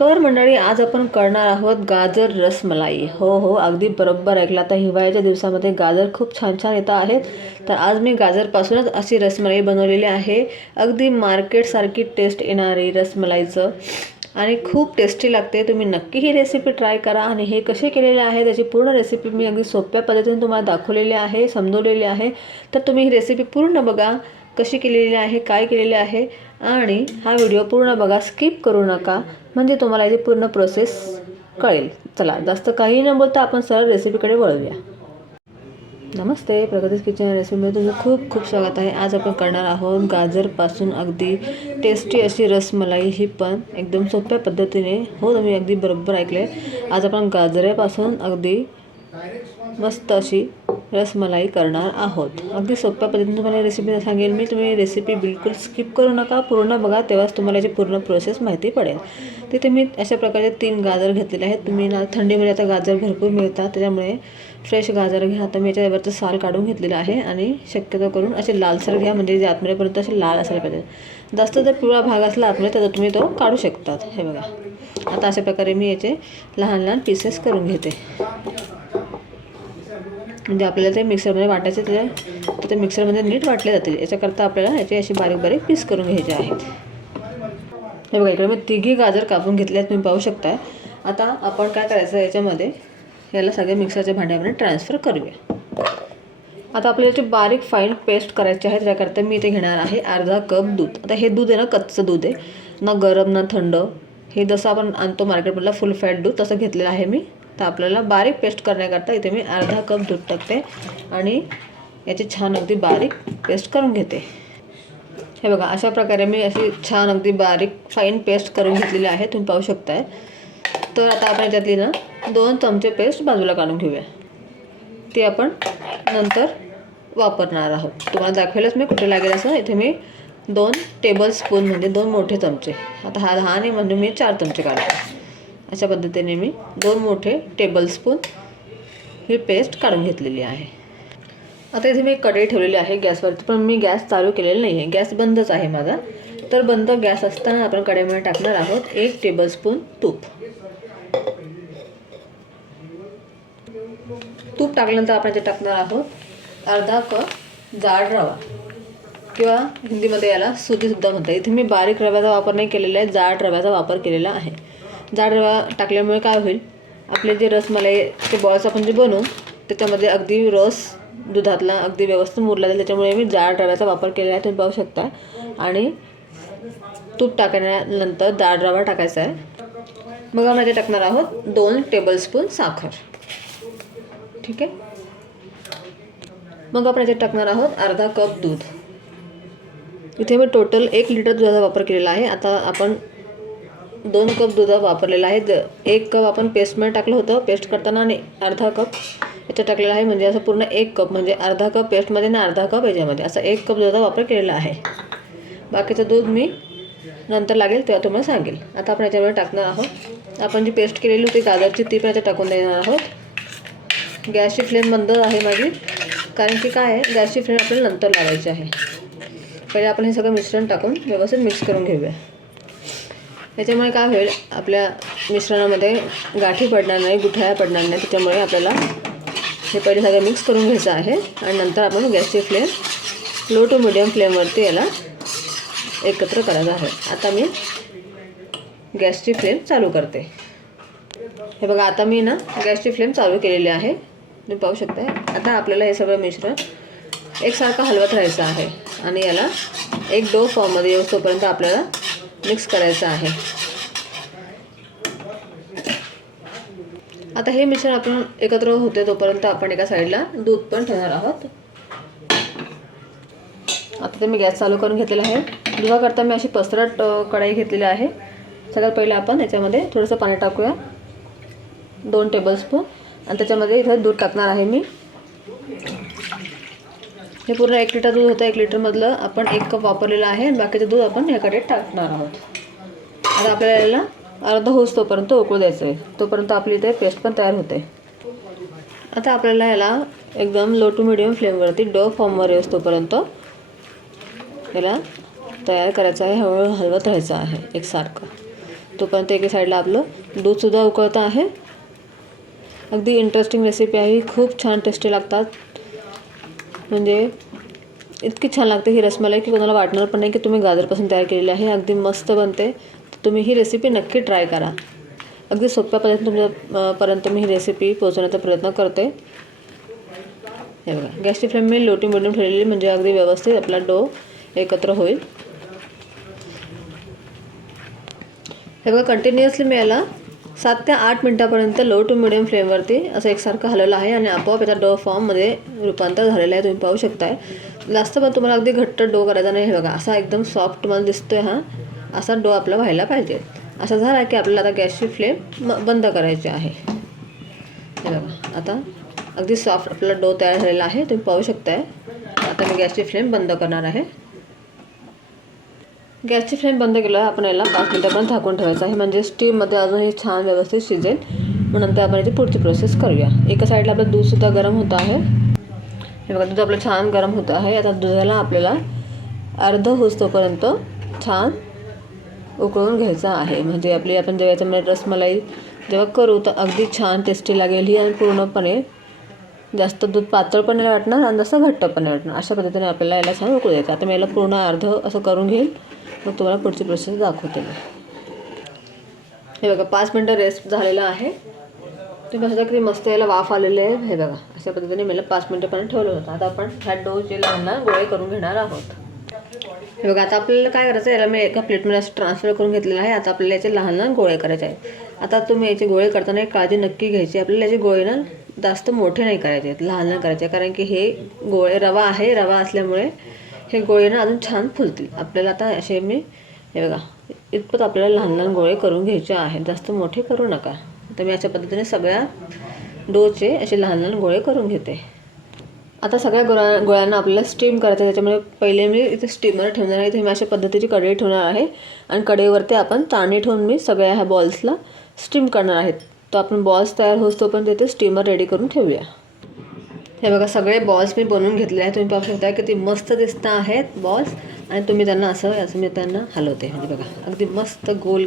तर मंडळी आज आपण करणार आहोत गाजर रसमलाई. हो हो अगदी बरोबर ऐकलं. आता हिवाळ्याच्या दिवसामध्ये गाजर खूप छान छान येतं आहेत. तर आज मी गाजरपासूनच अशी रसमलाई बनवलेली आहे. अगदी मार्केटसारखी टेस्ट येणारी रसमलाईचं. आणि खूप टेस्टी लागते. तुम्ही नक्की ही रेसिपी ट्राय करा आणि हे कसे केलेले आहे त्याची पूर्ण रेसिपी मी अगदी सोप्या पद्धतीने तुम्हाला दाखवलेली आहे समजवलेली आहे. तर तुम्ही ही रेसिपी पूर्ण बघा कशी केलेली आहे काय केलेले आहे. आणि हा व्हिडिओ पूर्ण बघा स्किप करू नका. म्हणजे तुम्हाला याची पूर्ण प्रोसेस कळेल. चला जास्त काही न बोलता आपण सरळ रेसिपीकडे वळूया. नमस्ते प्रगतीस किचन रेसिपीमध्ये तुमचं खूप खूप स्वागत आहे. आज आपण करणार आहोत गाजरपासून अगदी टेस्टी अशी रसमलाई. ही पण एकदम सोप्या पद्धतीने. हो तुम्ही अगदी बरोबर ऐकले आज आपण गाजरापासून अगदी मस्त अशी रसमलाई करणार आहोत. अगदी सोप्या पद्धतीने तुम्हाला रेसिपी सांगेल मी. तुम्ही रेसिपी बिलकुल स्किप करू नका. पूर्ण बघा तेव्हाच तुम्हाला याची पूर्ण प्रोसेस माहिती पडेल. तिथे मी अशा प्रकारचे तीन गाजर घेतलेले आहेत. तुम्ही ना थंडीमध्ये आता गाजर भरपूर मिळतात. त्याच्यामुळे फ्रेश गाजर घ्या. आता मी याच्यावरचं साल काढून घेतलेलं आहे आणि शक्यतो करून असे लालसर घ्या. म्हणजे जे आतमध्येपर्यंत असे लाल असायला पाहिजे जास्त जर पिवळा भाग असला आतमध्ये तर तुम्ही तो काढू शकतात. हे बघा. आता अशा प्रकारे मी याचे लहान लहान पीसेस करून घेते. म्हणजे आपल्याला ते मिक्सरमध्ये वाटायचे त्याच्या तर ते मिक्सरमध्ये नीट वाटले जातील. याच्याकरता आपल्याला याचे असे बारीक बारीक पीस करून घ्यायचे आहेत. हे बघा इकडे मी तिघी गाजर कापून घेतले आहेत तुम्ही पाहू शकता आता आपण काय करायचं याच्यामध्ये? याला सगळ्या मिक्सरच्या भांड्यामध्ये ट्रान्सफर करूया. आता आपल्याला बारीक फाईन पेस्ट करायची आहे त्याकरता मी इथे घेणार आहे अर्धा कप दूध. आता हे दूध आहे ना कच्चं दूध आहे. ना गरम ना थंड. हे जसं आपण आणतो मार्केटमधला फुल फॅट दूध तसं घेतलेलं आहे मी. तर आपल्याला बारीक पेस्ट करण्याकरता इथे मी अर्धा कप दूध टाकते आणि याची छान अगदी बारीक पेस्ट करून घेते. हे बघा अशा प्रकारे मी अशी छान अगदी बारीक फाईन पेस्ट करून घेतलेली आहे तुम्ही पाहू शकताय. तर आता आपण याच्यातली ना दोन चमचे पेस्ट बाजूला काढून घेऊया. ती आपण नंतर वापरणार आहोत. तुम्हाला दाखवेलच मी कुठे लागेल असं. इथे मी दोन टेबल स्पून म्हणजे दोन मोठे चमचे. आता हा लहान आहे म्हणजे मी चार चमचे काढतो. अशा पद्धतीने मी दोन मोठे टेबलस्पून ही पेस्ट काढून घेतलेली आहे. आता इथे मी कढई ठेवलेली आहे गॅसवरती पण मी गॅस चालू केलेला नाही आहे गॅस बंदच आहे माझा. तर बंद गॅस असताना आपण कढईमध्ये टाकणार आहोत एक टेबलस्पून तूप. तूप टाकल्यानंतर आपण ते टाकणार आहोत अर्धा कप जाड रवा. किंवा हिंदीमध्ये याला सुजीसुद्धा म्हणतात. इथे मी बारीक रव्याचा वापर नाही केलेला आहे जाड रव्याचा वापर केलेला आहे. जाड रवा टाकल्यामुळे काय होईल? आपले जे रसमलाई ते बॉल्स आपण जे बनवू त्याच्यामध्ये अगदी रस दुधातला अगदी व्यवस्थित मुरला जाईल. त्याच्यामुळे मी जाड रव्याचा वापर केलेला आहे तुम्ही पाहू शकता. आणि तूप टाकण्यानंतर जाड रवा टाकायचा आहे. मग आम्ही टाकणार आहोत दोन टेबलस्पून साखर. ठीक आहे? मग आपण याच्यात टाकणार आहोत अर्धा कप दूध. इथे मी टोटल एक लिटर दुधाचा वापर केलेला आहे. आता आपण दोन कप दूध वापरलेलं आहे. ज एक कप आपण पेस्टमध्ये टाकलं होतं. पेस्ट करताना आणि अर्धा कप याच्यात टाकलेला आहे. म्हणजे असं पूर्ण एक कप म्हणजे अर्धा कप पेस्टमध्ये आणि अर्धा कप याच्यामध्ये असा एक कप दुधाचा वापर केलेला आहे. बाकीचं दूध मी नंतर लागेल तेव्हा तुम्हाला सांगेल. आता आपण याच्यामध्ये टाकणार आहोत. आपण जी पेस्ट केलेली होती गाजरची ती पण याच्यात टाकून देणार आहोत. गॅसची फ्लेम बंद आहे माझी. कारण की काय आहे? गॅसची फ्लेम आपल्याला नंतर लावायची आहे. पहिले आपण हे सगळं मिश्रण टाकून व्यवस्थित मिक्स करून घेऊया. याच्यामुळे काय होईल आपल्या मिश्रणामध्ये गाठी पडणार नाही गुठळ्या पडणार नाही त्याच्यामुळे आपल्याला हे पहिले सगळं मिक्स करून घ्यायचं आहे. आणि नंतर आपण गॅसची फ्लेम लो टू मिडियम फ्लेमवरती याला एकत्र करायचं आहे. आता मी गॅसची फ्लेम चालू करते. हे बघा आता मी ना गॅसची फ्लेम चालू केलेली आहे. तुम्ही पाहू शकता आता आपल्याला हे सगळं मिश्रण एकसारखं हलवत राहायचं आहे. आणि याला एक डो फॉर्ममध्ये येऊ तोपर्यंत आपल्याला मिक्स करायचं आहे. आता हे मिश्रण आपण एकत्र होते तोपर्यंत आपण एका साईडला दूध पण ठेवणार आहोत. आता ते मी गॅस चालू करून घेतलेला आहे. दुधाकरता मी अशी पसरट कढाई घेतलेली आहे. सगळ्यात पहिले आपण याच्यामध्ये थोडंसं पाणी टाकूया. दोन टेबलस्पून आणि त्याच्यामध्ये इथं दूध टाकणार आहे मी. हे पूर्ण एक लिटर दूध होतं एक लिटरमधलं आपण एक कप वापरलेलं आहे आणि बाकीचं दूध आपण याकडे टाकणार आहोत. आता आपल्याला याला अर्धा होस तोपर्यंत उकळू द्यायचं आहे तोपर्यंत आपली इथे पेस्ट पण तयार होते. आता आपल्याला याला एकदम लो टू मिडियम फ्लेमवरती डो फॉर्मवर येस तोपर्यंत याला तयार करायचं आहे हळूहळू हलवत राहायचं आहे एकसारखं. तोपर्यंत एके साईडला आपलं दूधसुद्धा उकळतं आहे. अगदी इंटरेस्टिंग रेसिपी आहे. खूप छान टेस्टी लागतात. म्हणजे इतकी छान लागते ही रसमलाई की कोणाला वाटणार पण नाही की तुम्ही गाजरपासून तयार केलेली आहे. अगदी मस्त बनते. तुम्ही ही रेसिपी नक्की ट्राय करा. अगदी सोप्या पद्धतीने तुमच्या पर्यंत मी ही रेसिपी पोहोचवण्याचा प्रयत्न करते. हे बघा गॅसची फ्लेम मी लोटी मिडियम ठेवलेली म्हणजे अगदी व्यवस्थित आपला डो एकत्र होईल. हे बघा कंटिन्युअसली मी याला सात ते आठ मिनटापर्यंत लो टू मिडियम फ्लेमवरती असं एकसारखं हलवलं आहे आणि आपोआप याचा डो फॉर्ममध्ये रूपांतर झालेलं आहे तुम्ही पाहू शकताय. जास्त पण तुम्हाला अगदी घट्ट डो करायचा नाही हे बघा असा एकदम सॉफ्ट तुम्हाला दिसतोय हा. असा डो आपला व्हायला पाहिजे. असा झाला की आपल्याला आता गॅसची फ्लेम म बंद करायची आहे. हे बघा आता अगदी सॉफ्ट आपला डो तयार झालेला आहे तुम्ही पाहू शकताय. आता मी गॅसची फ्लेम बंद करणार आहे. गॅसची फ्लेम बंद केलं आपण याला पाच मिनटापर्यंत झाकून ठेवायचं आहे. म्हणजे स्टीममध्ये अजून हे छान व्यवस्थित शिजेल. मग नंतर आपण याची पुढची प्रोसेस करूया. एका साईडला आपलं दूधसुद्धा गरम होतं आहे. हे बघा दूध आपलं छान गरम होतं आहे. आता दुधाला आपल्याला अर्ध होस्तोपर्यंत छान उकळून घ्यायचं आहे. म्हणजे आपली आपण जेव्हा याच्यामध्ये रसमलाई जेव्हा करू तर अगदी छान टेस्टी लागेल. ही आणि पूर्णपणे जास्त दूध पातळ पण नाही वाटणार आणि जास्त घट्ट पण नाही वाटणार. अशा पद्धतीने आपल्याला याला छान उकळू द्यायचं आता मी याला पूर्ण अर्ध असं करून घेईल. मग तुम्हाला पुढची प्रोसेस दाखवते मी. हे बघा पाच मिनटं रेस्ट झालेलं आहे. तुम्ही बघा की मस्त याला वाफ आलेले आहे. हे बघा अशा पद्धतीने मला पाच मिनटंपर्यंत ठेवलं होतं. आता आपण ह्या डोचे लहान लहान गोळे करून घेणार आहोत. हे बघा आता आपल्याला काय करायचं याला मी एका प्लेटमध्ये असं ट्रान्सफर करून घेतलेलं आहे. आता आपल्याला याचे लहान लहान गोळे करायचे आहेत. आता तुम्ही याचे गोळे करताना एक काळजी नक्की घ्यायची आपल्याला याचे गोळे ना जास्त मोठे नाही करायचे आहेत. लहान लहान करायचे कारण की हे गोळे रवा आहे. रवा असल्यामुळे हे गोळे ना अजून छान फुलतील. आपल्याला आता असे मी हे बघा इतपत आपल्याला लहान लहान गोळे करून घ्यायचे आहेत. जास्त मोठे करू नका. तर मी अशा पद्धतीने सगळ्या डोचे असे लहान लहान गोळे करून घेते. आता सगळ्या गोळ्या गोळ्यांना आपल्याला स्टीम करायचं आहे. त्याच्यामुळे पहिले मी इथे स्टीमर ठेवणार आहे. इथे मी अशा पद्धतीची कढई ठेवणार आहे. आणि कढईवरती आपण ताणी ठेवून मी सगळ्या ह्या बॉल्सला स्टीम करणार आहेत तर आपण बॉल्स तयार होतो पण तिथे स्टीमर रेडी करून ठेवूया. हे बघा सगळे बॉल्स मी बनवून घेतले आहेत. तुम्ही पाहू शकता किती मस्त दिसत आहेत बॉल्स आणि तुम्ही त्यांना असं असं मी त्यांना हलवते. म्हणजे बघा अगदी मस्त गोल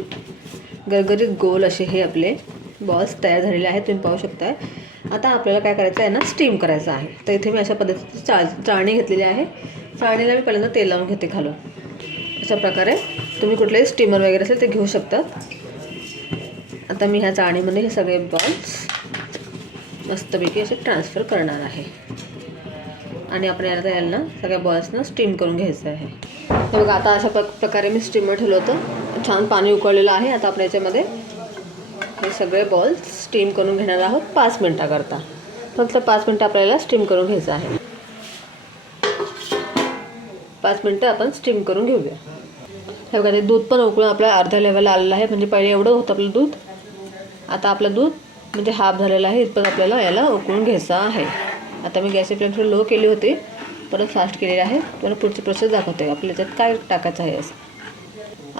गरगरीत गोल असे हे आपले बॉल्स तयार झालेले आहेत. तुम्ही पाहू शकताय. आता आपल्याला काय करायचं आहे ना स्टीम करायचं आहे. तर इथे मी अशा पद्धतीची चा चाळणी घेतलेली आहे. चाळणीला मी पहिल्यांदा तेल लावून घेते खालून. अशा प्रकारे तुम्ही कुठलेही स्टीमर वगैरे असेल ते घेऊ शकतात. आता मी ह्या चाळणीमध्ये हे सगळे बॉल्स मस्तपैकी असे ट्रान्सफर करणार आहे. आणि आपण याला यांना सगळ्या बॉल्सना स्टीम करून घ्यायचं आहे. तर बघा आता अशा प प्रकारे मी स्टीमर ठेवलं होतं. छान पाणी उकळलेलं आहे. आता आपण याच्यामध्ये हे सगळे बॉल्स स्टीम करून घेणार आहोत पाच मिनटाकरता. फक्त पाच मिनटं आपल्याला स्टीम करून घ्यायचं आहे. पाच मिनटं आपण स्टीम करून घेऊया. हे बघा ते दूध पण उकळून आपल्या अर्ध्या लेवलला आलेलं आहे. म्हणजे पहिले एवढं होतं आपलं दूध. आता आपलं दूध म्हणजे हाफ झालेलं आहे इथपर्यंत आपल्याला याला उकळून घ्यायचा आहे. आता मी गॅसची फ्लेम थोडी लो केली होती परत फास्ट केलेली आहे परत पुढची प्रोसेस दाखवते आपल्या याच्यात काय टाकायचं आहे असं.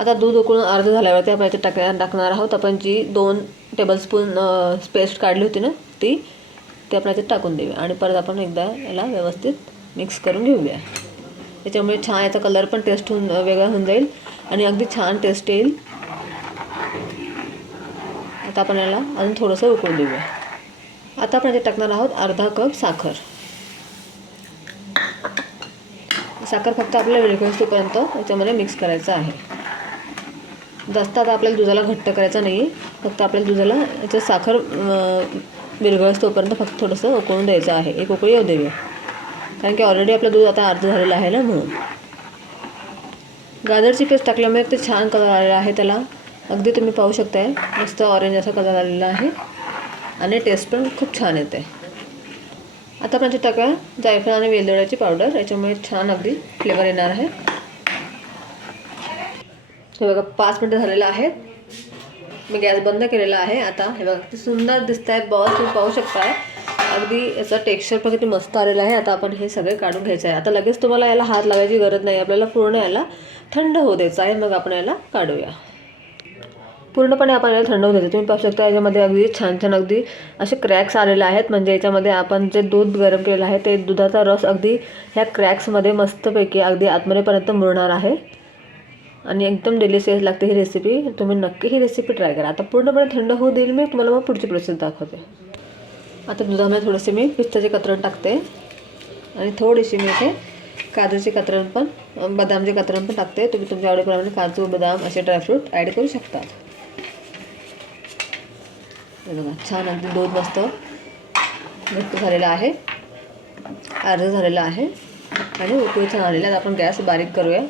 आता दूध उकळून अर्ध झाल्यावरती आपण याच्यात टाक टाकणार आहोत. आपण जी दोन टेबलस्पून पेस्ट काढली होती ना ती ते आपण याच्यात टाकून देऊया. आणि परत आपण एकदा याला व्यवस्थित मिक्स करून घेऊया. त्याच्यामुळे छान याचा कलर पण टेस्ट होऊन वेगळा होऊन जाईल. आणि अगदी छान टेस्ट येईल. आता आपण याला अजून थोडंसं उकळून देऊया. आता आपण याच्यात टाकणार आहोत अर्धा कप साखर. साखर फक्त आपल्याला विरघळतोपर्यंत याच्यामध्ये मिक्स करायचं आहे. जास्त आता आपल्याला दुधाला घट्ट करायचं नाही आहे फक्त आपल्याला दुधाला याच्यात साखर विरघळतोपर्यंत फक्त थोडंसं उकळून द्यायचं आहे. एक उकळी येऊ देऊया. कारण की ऑलरेडी आपलं दूध आता अर्ध झालेलं आहे ना म्हणून. गाजरची पेस्ट टाकल्यामुळे ते छान कलर आलेला आहे त्याला. अगदी तुम्ही पाहू शकताय. मस्त ऑरेंज असा कलर आलेला आहे. आणि टेस्ट पण खूप छान येते आता आपण टाका जायफळ आणि वेलदोड्याची पावडर याच्यामुळे छान अगदी फ्लेवर येणार आहे. हे बघा पाच मिनटं झालेलं आहेत मी गॅस बंद केलेला आहे. आता हे बघा किती सुंदर दिसत आहे बॉस तुम्ही पाहू शकताय. अगदी याचा टेक्स्चर पण किती मस्त आलेला आहे. आता आपण हे सगळे काढून घ्यायचं आहे. आता लगेच तुम्हाला याला हात लावायची गरज नाही. आपल्याला पूर्ण याला थंड होऊ द्यायचं आहे. मग आपण याला काढूया. पूर्णपणे आपण याला थंड होऊन द्यायचं तुम्ही पाहू शकता याच्यामध्ये अगदी छान छान अगदी असे क्रॅक्स आलेले आहेत. म्हणजे याच्यामध्ये आपण जे दूध गरम केलेलं आहे ते दुधाचा रस अगदी ह्या क्रॅक्समध्ये मस्तपैकी अगदी आतमध्येपर्यंत मुरणार आहे. आणि एकदम डिलिशियस लागते ही रेसिपी तुम्ही नक्की ही रेसिपी ट्राय करा. आता पूर्णपणे थंड होऊ देईल मी तुम्हाला मग पुढची प्रोसेस दाखवते. आता दुधामध्ये थोडेसे मी पिस्ताचे कतरण टाकते. आणि थोडीशी मी इथे काजूचे कतरण पण बदामचे कतरण पण टाकते. तुम्ही तुमच्या आवडीप्रमाणे काजू बदाम असे ड्रायफ्रूट ॲड करू शकता. बघा छान अगदी दूध मस्त घट्ट झालेलं आहे. अर्ध झालेलं आहे. आणि उकळी छान आलेलं आहे. आपण गॅस बारीक करूया.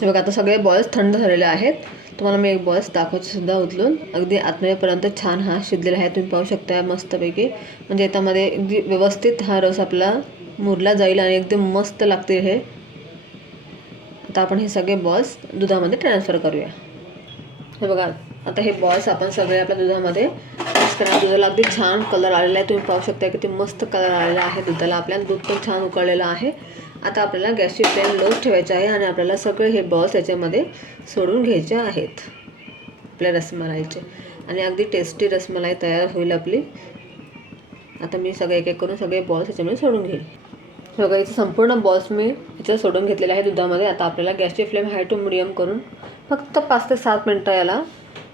हे बघा आता सगळे बॉल्स थंड झालेले आहेत. तुम्हाला मी एक बॉल्स दाखवते सुद्धा उचलून. अगदी आतमध्येपर्यंत छान हा शिजलेला आहे. तुम्ही पाहू शकता मस्तपैकी. म्हणजे याच्यामध्ये अगदी व्यवस्थित हा रस आपला मुरला जाईल आणि एकदम मस्त लागते हे. आता आपण हे सगळे बॉल्स दुधामध्ये ट्रान्सफर करूया. हे बघा आता हे बॉल्स आपण सगळे आपल्या दुधामध्ये मिक्स करा. दुधाला अगदी छान कलर आलेला आहे. तुम्ही पाहू शकता किती मस्त कलर आलेला आहे दुधाला. आपल्याला दूध पण छान उकळलेलं आहे. आता आपल्याला गॅसची फ्लेम लोच ठेवायची आहे आणि आपल्याला सगळे हे बॉल्स याच्यामध्ये सोडून घ्यायचे आहेत. आपल्या रसमलाईचे. आणि अगदी टेस्टी रसमलाई तयार होईल आपली. आता मी सगळे एक एक करून सगळे बॉल्स याच्यामध्ये सोडून घेईल हे बघा इथे संपूर्ण बॉल्स मी याच्यात सोडून घेतलेले आहे दुधामध्ये. आता आपल्याला गॅसची फ्लेम हाय टू मिडियम करून फक्त पाच ते सात मिनटं याला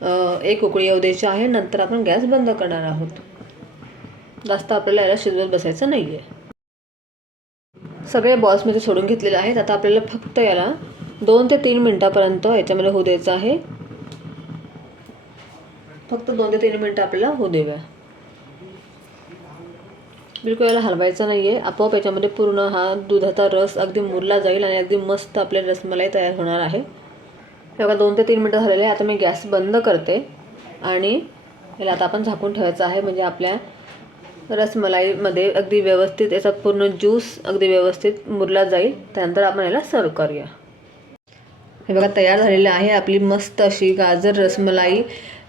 एक उकळी येऊ द्यायची आहे नंतर आपण गॅस बंद करणार आहोत. जास्त आपल्याला याला शिजवत बसायचं नाही आहे सगळे बॉल्स मी ते सोडून घेतलेले आहेत. आता आपल्याला फक्त याला दोन ते तीन मिनटापर्यंत याच्यामध्ये होऊ द्यायचं आहे. फक्त दोन ते तीन मिनटं आपल्याला होऊ देऊया बिलकुल याला हलवायचं नाही आहे आपोआप याच्यामध्ये पूर्ण हा दुधाचा रस अगदी मुरला जाईल आणि अगदी मस्त आपले रसमलाई तयार होणार आहे. हे बघा दोन ते तीन मिनटं झालेले आता मी गॅस बंद करते. आणि याला आता आपण झाकून ठेवायचं आहे. म्हणजे आपल्या रसमलाईमध्ये अगदी व्यवस्थित याचा पूर्ण ज्यूस अगदी व्यवस्थित मुरला जाईल. त्यानंतर आपण याला सर्व करूया. हे बघा तयार झालेलं आहे. आपली मस्त अशी गाजर रसमलाई.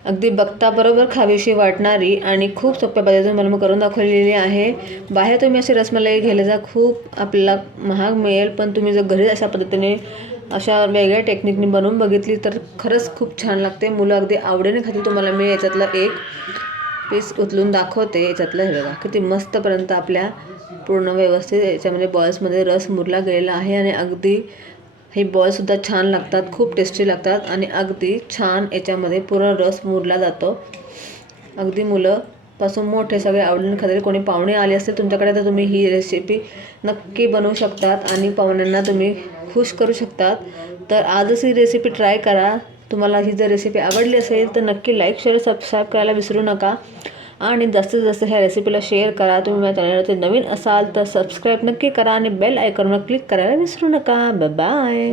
अगदी बघताबरोबर खावीशी वाटणारी आणि खूप सोप्या पद्धतीने मला करून दाखवलेली आहे. बाहेर तुम्ही अशी रसमलाई घ्यायला जा. खूप आपल्याला महाग मिळेल. पण तुम्ही जर घरी अशा पद्धतीने अशा वेगळ्या टेक्निकने बनवून बघितली तर खरंच खूप छान लागते. मुलं अगदी आवडीने खातील तुम्हाला. मी याच्यातला एक पीस उचलून दाखवते. याच्यातलं हे बघा किती मस्तपर्यंत आपल्या पूर्ण व्यवस्थित याच्यामध्ये बॉल्समध्ये रस मुरला गेलेला आहे आणि अगदी हे बॉलसुद्धा छान लागतात खूप टेस्टी लागतात आणि अगदी छान याच्यामध्ये पूर्ण रस मुरला जातो. अगदी मुलं पासून मोठे सगळे आवडीने खातील कोणी पाहुणे आले असतील तुमच्याकडे तर तुम्ही ही रेसिपी नक्की बनवू शकतात आणि पाहुण्यांना तुम्ही खुश करू शकतात. तर आजच ही रेसिपी ट्राय करा. तुम्हाला ही जर रेसिपी आवडली असेल तर नक्की लाईक शेअर सबस्क्राईब करायला विसरू नका. आणि जास्तीत जास्त ह्या रेसिपीला शेअर करा. तुम्ही माझ्या चॅनलवरती नवीन असाल तर सबस्क्राईब नक्की करा आणि बेल आयकॉनवर क्लिक करायला विसरू नका. बाय